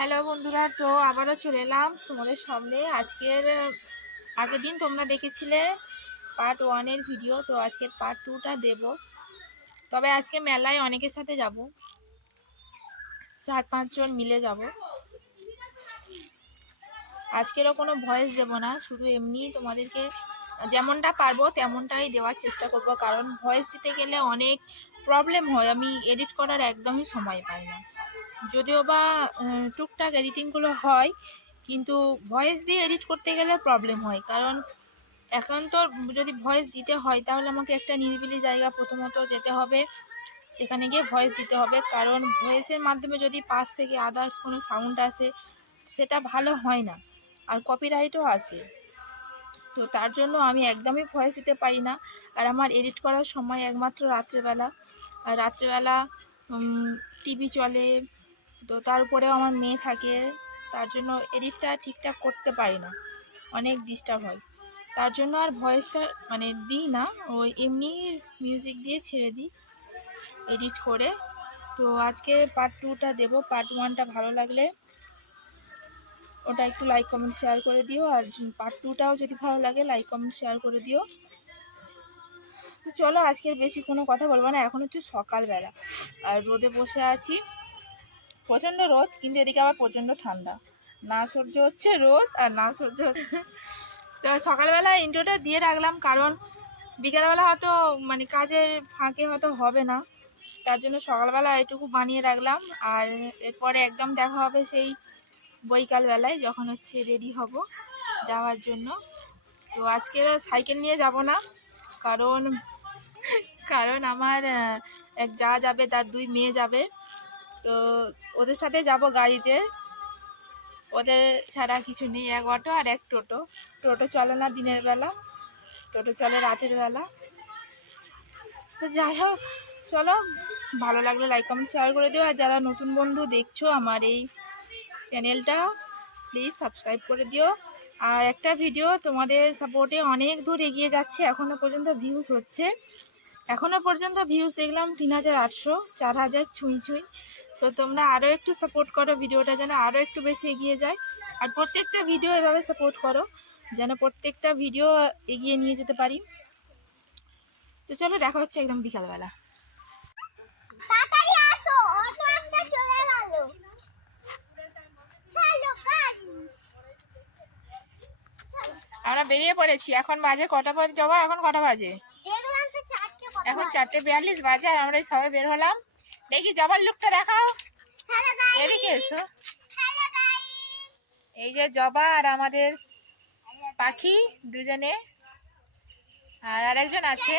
Hello বন্ধুরা, তো আবারও চলে এলাম তোমাদের সামনে। আগের দিন তোমরা দেখেছিলে পার্ট 1-এর ভিডিও, তো আজকের পার্ট 2টা দেব। তবে আজকে মেলায় অনেকের সাথে যাব, 4-5 জন মিলে যাব। আজকেরও কোনো ভয়েস দেব না, শুধু এমনি তোমাদেরকে যেমনটা পারবো তেমনটাই দেওয়ার চেষ্টা করব, কারণ ভয়েস দিতে গেলে অনেক প্রবলেম হয়, আমি এডিট করার একদমই সময় পাই না। যদিও বা টুকটাক এডিটিংগুলো হয়, কিন্তু ভয়েস দিয়ে এডিট করতে গেলে প্রবলেম হয়। কারণ এখন তো যদি ভয়েস দিতে হয় তাহলে আমাকে একটা নিরিবিলি জায়গা প্রথমত যেতে হবে, সেখানে গিয়ে ভয়েস দিতে হবে। কারণ ভয়েসের মাধ্যমে যদি পাশ থেকে আদার্স কোনো সাউন্ড আসে সেটা ভালো হয় না, আর কপিরাইটও আসে। তো তার জন্য আমি একদমই ভয়েস দিতে পারি না। আর আমার এডিট করার সময় একমাত্র রাত্রেবেলা, আর রাত্রেবেলা টিভি চলে, তো তার উপরেও আমার মেয়ে থাকে, তার জন্য এডিটটা ঠিকঠাক করতে পারি না, অনেক ডিস্টার্ব হয়। তার জন্য আর ভয়েসটা দিই না, ওই এমনি মিউজিক দিয়ে ছেড়ে দিই এডিট করে। তো আজকে পার্ট 2টা দেবো। পার্ট 1টা ভালো লাগলে ওটা একটু লাইক কমেন্ট শেয়ার করে দিও, আর পার্ট 2টাও যদি ভালো লাগে লাইক কমেন্ট শেয়ার করে দিও। তো চলো, আজকের বেশি কোনো কথা বলবো না। এখন হচ্ছে সকালবেলা আর রোদে বসে আছি, প্রচণ্ড রোদ, কিন্তু এদিকে আবার প্রচণ্ড ঠান্ডা। না সহ্য হচ্ছে রোদ আর না সহ্য হচ্ছে। তো সকালবেলা ইন্ট্রোটা দিয়ে রাখলাম, কারণ বিকেলবেলা হয়তো কাজের ফাঁকে হয়তো হবে না, তার জন্য সকালবেলা এটুকু বানিয়ে রাখলাম। আর এরপরে একদম দেখা হবে সেই বৈকালবেলায়, যখন হচ্ছে রেডি হব যাওয়ার জন্য। তো আজকে সাইকেল নিয়ে যাব না, কারণ কারণ আমার এক যা যাবে, তার 2 মেয়ে যাবে, তো ওদের সাথে যাব গাড়িতে। ওদের ছাড়া কিছু নেই, এক অটো আর এক টোটো। টোটো চলে না দিনের বেলা, টোটো চলে রাতের বেলা। তো যাই হোক, চলো, ভালো লাগলে লাইক কমেন্ট শেয়ার করে দিও। আর যারা নতুন বন্ধু দেখছো আমার এই চ্যানেলটা, প্লিজ সাবস্ক্রাইব করে দিও। আর একটা ভিডিও তোমাদের সাপোর্টে অনেক দূর এগিয়ে যাচ্ছে, এখনও পর্যন্ত ভিউজ হচ্ছে। এখনও পর্যন্ত ভিউজ দেখলাম 3800, 4000 ছুঁই ছুঁই। তো তোমরা আরও একটু সাপোর্ট করো, ভিডিওটা যেন আরও একটু বেশি এগিয়ে যায়। আর প্রত্যেকটা ভিডিও এভাবে সাপোর্ট করো, যেন প্রত্যেকটা ভিডিও এগিয়ে নিয়ে যেতে পারি। তো চলো, দেখা হচ্ছে একদম বিকালবেলা। আমরা বেরিয়ে পড়েছি, এখন বাজে কটা বাজে জবা? এখন কটা বাজে? এখন 4:42 বাজে, আর আমরা সবাই বের হলাম। দেখি জবার লুকটা দেখাও, এদিকে এসো। এই যে জবা আর আমাদের পাখি দুজনে, আর আরেকজন আছে।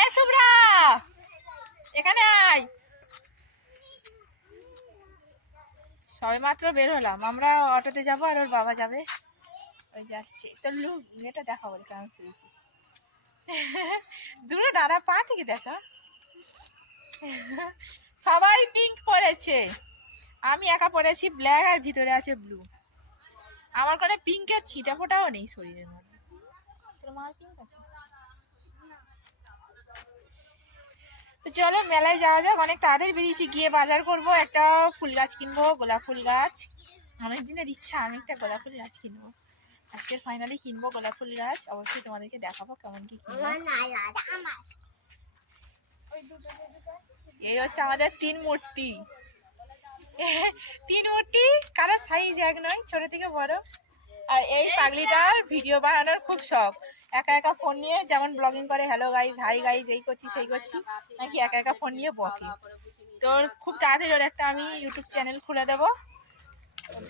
এ শুভ্রা, এখানে আয়। সবে মাত্র বের হলাম, আমরা অটোতে যাবো আর ওর বাবা যাবে। ওই যাচ্ছে, তোর লুক এটা দেখা বলে কেমন শুয়েছিস। দূরে দাঁড়া, পা থেকে দেখা। সবাই পিঙ্ক পরেছে, আমি একা পরেছি ব্ল্যাক, আর ভিতরে আছে ব্লু। আমার কোনো পিঙ্কের ছিটা ফোটাও নেই শরীরের মধ্যে। তোর মার পিঙ্ক আছে? তো চলো মেলায় যাওয়া যাক। অনেক তাড়াতাড়ি বেরিয়েছি, গিয়ে বাজার করব, একটা ফুল গাছ কিনবো, গোলাপ ফুল গাছ। অনেক দিনের ইচ্ছা আমি একটা গোলাপ ফুল গাছ কিনবো। আজকে ফাইনালি কিনবো গোলাপ ফুল গাছ, অবশ্যই তোমাদেরকে দেখাবো কেমন কি কিনবো। এই হচ্ছে আমাদের 3 মূর্তি। 3 মূর্তি, কারোর সাইজ এক নয়, ছোট থেকে বড়। আর এই পাগলিটার ভিডিও বানানোর খুব শখ, একা একা ফোন নিয়ে যেমন ব্লগিং করে, হ্যালো গাইজ, হাই গাইজ, এই করছি সেই করছি, নাকি একা একা ফোন নিয়ে বকে। তো খুব তাড়াতাড়ি ওর একটা আমি ইউটিউব চ্যানেল খুলে দেবো,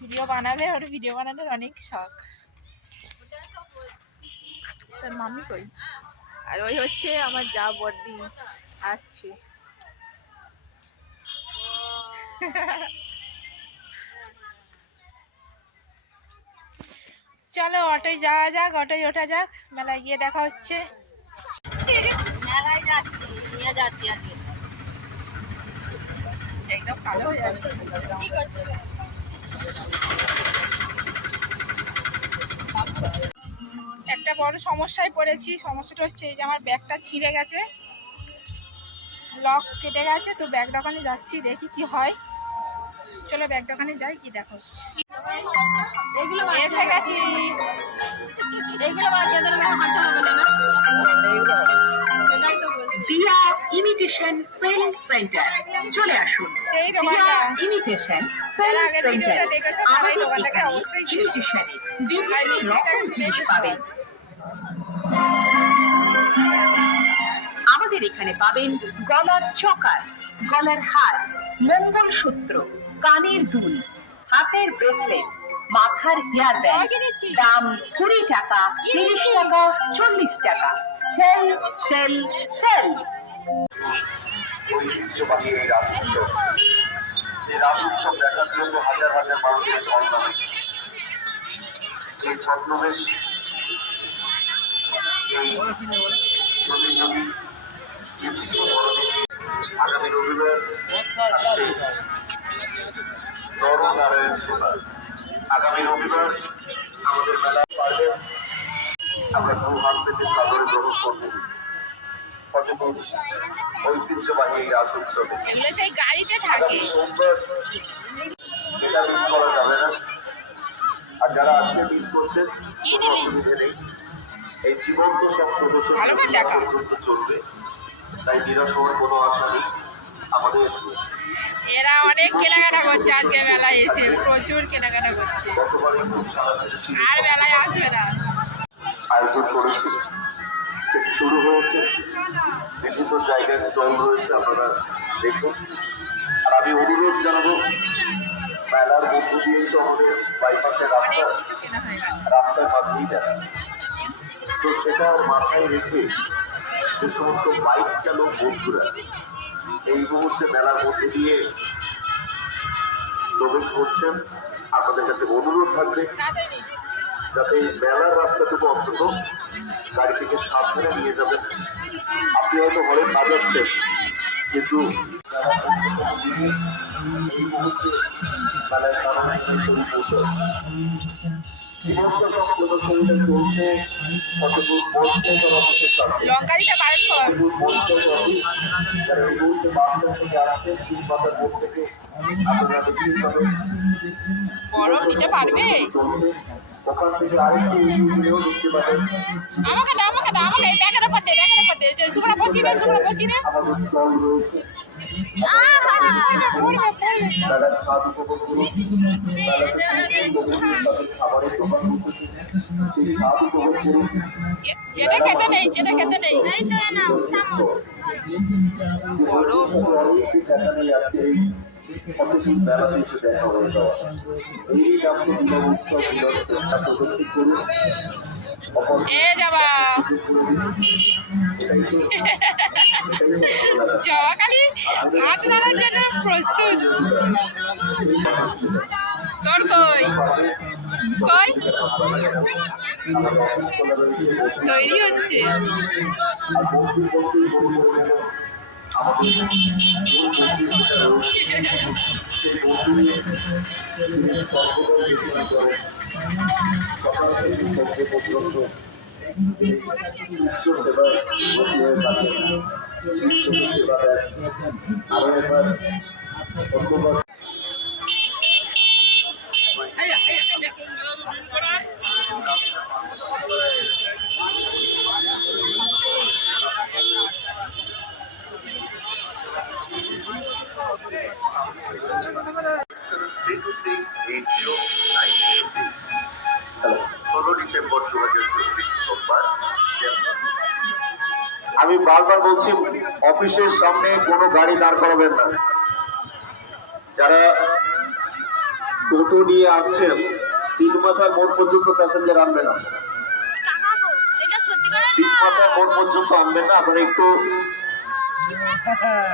ভিডিও বানাবে, ওর ভিডিও বানানোর অনেক শখ। তোর মাম্মি কই? আর ওই হচ্ছে আমার যা বর্দি আসছে। চলো অটোয় যাওয়া যাক, অটোয় ওঠা যাক, মেলায় গিয়ে দেখা হচ্ছে। মেলায় যাচ্ছি, নিয়ে যাচ্ছি আজকে। একদম কালো হয়ে যাচ্ছে। কি করছো? একটা বড় সমস্যায় পড়েছি। সমস্যাটা হচ্ছে এই যে আমার ব্যাগটা ছিঁড়ে গেছে, লক কেটে গেছে। তো ব্যাগ দোকানে যাচ্ছি, দেখি কি হয়। চলো ব্যাগ দোকানে যাই, কি দেখো। এইগুলো এসে গেছি। এইগুলো বাচ্চাদের হাতে হবে না, সেটাই তো বলছি। দিয়া ইমিটেশন সেলিং সেন্টার, চলে আসুন। সেই দিয়া দোকানটা ইমিটেশন যারা সেলিং আগের সেন্টার, ভিডিওটা দেখেছো তারা এই আমাদের দোকানটাকে এখানে অবশ্যই চেনো। ইমিটেশনের বিভিন্ন আর নিচেটা রকম শুনেই জিনিস তো পাবেন। আমাদের এখানে পাবেন গলার চকার, গলার হার, মঙ্গলসূত্র, কানের দুল, হাতের ব্রেসলেট, মাথার হেয়ার ব্যান্ড। দাম 20 টাকা, 30 টাকা, 40 টাকা। Sale sale sale. ঐতিহ্যবাহী এই রাজ উৎসব, এই রাজ উৎসব দেখার জন্য হাজার হাজার মানুষের ছদ্মবেশ, এই ছদ্মবেশ এই প্রতিযোগী বিভিন্ন বড়দিনে আগামী রবিবার থাকছে নরনারায়ণ সেবা। আগামী রবিবার আমাদের মেলা পারবেন, আমরা দু হাত পেতে সাদরে গ্রহণ করবো সচেতন ঐতিহ্যবাহী এই রাজ উৎসবে। এগুলো সেই গাড়িতে থাকে। আগামী সোমবার এটা মিস করা যাবে না। আর যারা আজকে মিস করছেন কি কোনো নিলি? অসুবিধে নেই, এই জীবন্ত সব প্রদর্শন ভালো করে দেখা। পর্যন্ত চলবে, তাই নিরাশ হওয়ার কোনো আশা নেই। আমাদের এরা অনেক কেনাকাটা করছে আজকে মেলায় এসে, প্রচুর কেনাকাটা করছে। গতবারে খুব সারা পেয়েছি, আর মেলায় আসবে না। আয়োজন করেছি, শুরু হয়েছে, বিভিন্ন জায়গায় স্টল রয়েছে, আপনারা দেখুন। আর আমি অনুরোধ জানাবো, মেলার মধ্য দিয়ে শহরের বাইপাসের অনেক রাস্তা, কিছু কেনা হয়ে গেছে। রাস্তার মাঝেই দেখা, তো সেটা মাথায় রেখে যে সমস্ত বাইক চালক বন্ধুরা এই মুহূর্তে মেলার মধ্যে দিয়ে প্রবেশ করছেন, আপনাদের কাছে অনুরোধ থাকবে তাড়াতাড়ি। যাতে এই মেলার রাস্তাটুকু অন্তত গাড়ি থেকে সাবধানে নিয়ে যাবেন। আপনি হয়তো হরেন না যাচ্ছেন, কিন্তু এই মুহূর্তে মেলায় কারণে জীবন্ত সব প্রদর্শনীটা চলছে, কতদূর পৌঁছে তারা অপেক্ষা করছে। লঙ্কা দিতে পারেন তো? কতদূর পৌঁছে যারা এই মুহূর্তে বাসস্ট্যান্ড থেকে আসছেন, তিনমাথার মোড় থেকে আপনারা দেখতে পাবেন গরম নিতে পারবে? ওখান থেকে আরেকটু এগিয়েও দেখতে পাবেন আমাকে দাও, আমাকে দাও, আমাকে এই ব্যাগের উপর দে, ব্যাগের উপর দে। সুমরা বসি দে, সুমরা বসি দে। আমাদের স্টল রয়েছে। তারা স্বাদ উপভোগ করুন, খাবারের দোকান বসেছে, সেই স্বাদ উপভোগ করুন। যেটা খেতে নেই, যেটা খেতে নেই। এ যাবা যাওয়া খালি হাত নাড়ার জন্য প্রস্তুত। তোর কই কই তৈরি হচ্ছে। আরো একবার আমি বারবার বলছি, অফিসের সামনে কোনো গাড়ি দাঁড় করাবেন না। যারা টোটো নিয়ে আসছেন, তিন মাথার মোড় পর্যন্ত প্যাসেঞ্জার আনবে না, তিন মাথার মোড় পর্যন্ত আনবেন না, আপনারা একটু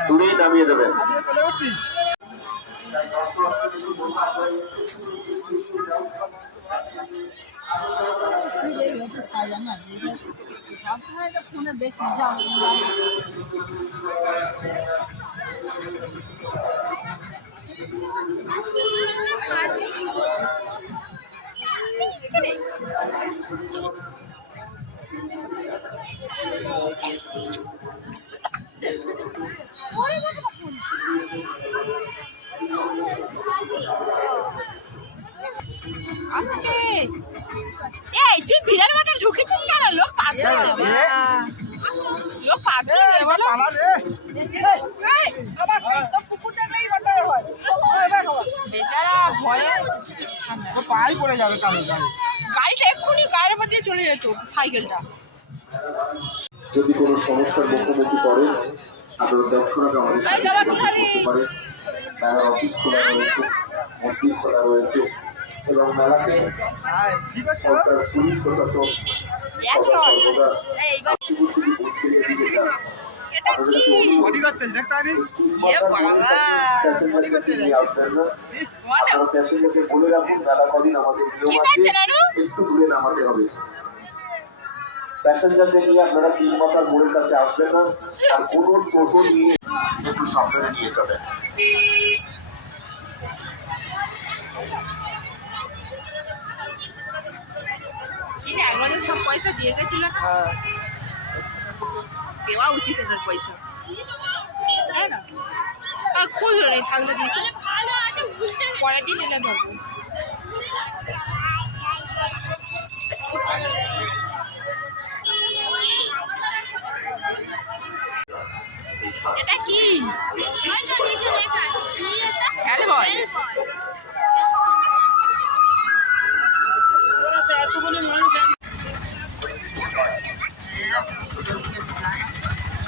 দূরেই নামিয়ে দেবেন। ফোনে বেশি যাও এই তুই ভিড়ের মধ্যে ঢুকেছিস কেন? লোক পাগল হয়ে যাবে। লোক পাগল হয়ে যাবে বলো। বেচারা ভয়ে পায়ে পড়ে যাবে কারণ গাড়িটা এক্ষুনি গায়ের মধ্যে চলে যেত সাইকেলটা। যদি কোনো সমস্যার মুখোমুখি করেন আপনারা তৎক্ষণাৎ আমাদের সাথে যোগাযোগ করতে পারেন। মেলার অফিস খোলা রয়েছে, মসজিদ খোলা রয়েছে এবং মেলাতে সরকার পুলিশ প্রশাসন সর্বদা শিশুশ্রী ভোট কেন্দ্রের দিকে যান। আপনাদেরকে বডি করতে দেখতে পারি প্যাসেঞ্জারকে নিয়ে আসবেন না। আপনারা প্যাসেঞ্জারকে বলে রাখুন মেলা কদিন আমাদের নিয়ম আছে, একটু দূরে নামাতে হবে। প্যাসেঞ্জারদের নিয়ে আপনারা 3 মাথার মোড়ের কাছে আসবেন না, আর কোনো টোটো নিয়ে একটু সাবধানে নিয়ে যাবেন। একবারে সব পয়সা দিয়ে গেছিল না, দেওয়া উচিত এদের পয়সা, তাই না? আর খুঁজো নেই থাকলে দিতে, পরের দিন এলে ধরবো। এটা কি? হ্যালো বল।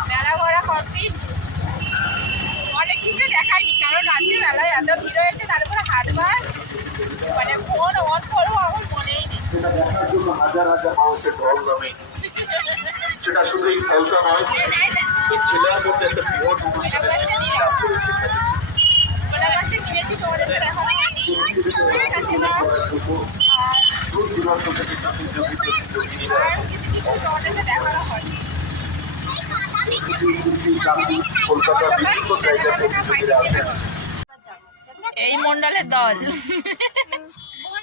মেলা ঘোরা কমপ্লিট। অনেক কিছু দেখায়নি কারণ আজকে মেলায় এত ভিড় হয়েছে, তারপরে হাটবার মানে ফোন অন করবো আমার মনেই নেই। সেটা দেখার জন্য হাজার হাজার মানুষের ঢল নামে। সেটা শুধু এই খেলটা নয়, এই জেলার মধ্যে একটা বৃহৎ অনুষ্ঠানের লাভ করেছে। গোলাঘাটে কিনেছি, তোমাদের তো দেখানো হয়নি। দূর দূরান্ত থেকে প্রতিযোগী প্রতিযোগীরা আর কিছু কিছু তোমাদেরকে দেখানো হয়নি। কলকাতার বিভিন্ন জায়গায় প্রতিযোগীরা আছেন। এই মন্ডলের দল,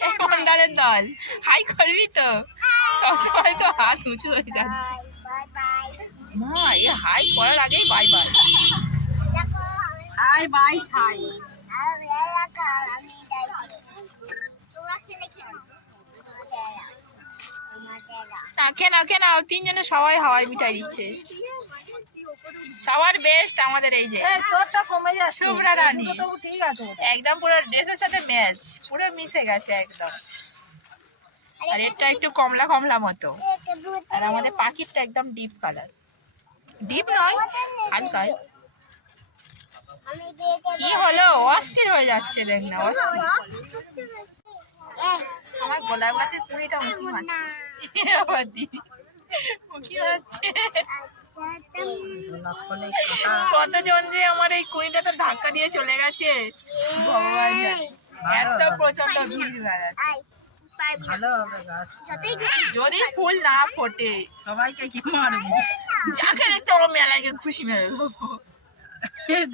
এই মন্ডলের দল। হাই করবি তো? সবসময় তো হাত উঁচু হয়ে যাচ্ছে। না, এই হাই করার আগেই বাই বাই। হাই বাই ছাই। না নাও তিনজনে সবাই হাওয়াই মিঠাই দিচ্ছে। সবার বেস্ট আমাদের এই যে তোরটা কমে যাচ্ছে, শুভ্রা রানী, ঠিক আছে। একদম পুরো ড্রেসের সাথে ম্যাচ, পুরো মিশে গেছে একদম। আর এটা একটু কমলা কমলা মতো, আর আমাদের পাখিরটা একদম ডিপ কালার। ডিপ নয়, হালকা। কি হলো? অস্থির হয়ে যাচ্ছে, দেখ না অস্থির। আমার গোলাপ গাছের কুড়িটা মুখি মারছে, আবার দিদি মুখি মারছে। কতজন যে আমার এই কুড়িটাতে ধাক্কা দিয়ে চলে গেছে ভগবান জানে। এত প্রচন্ড ভিড় বেড়াচ্ছে। যদি ফুল না ফোটে সবাইকে কি মারবো? যাকে দেখতে আমার মেলায় গিয়ে খুশি মেরে দেবো।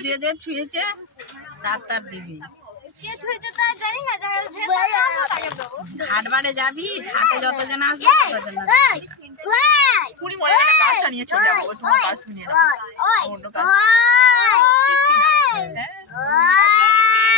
যে যে ছুঁয়েছে ডাক্তার দিবি। হাটবারে যাবি, হাটে যতজন আসবে ততজন কুড়ি মরে গেলে গাছটা নিয়ে চলে যাবো, তোমার গাছ নিয়ে অন্য গাছ। হ্যাঁ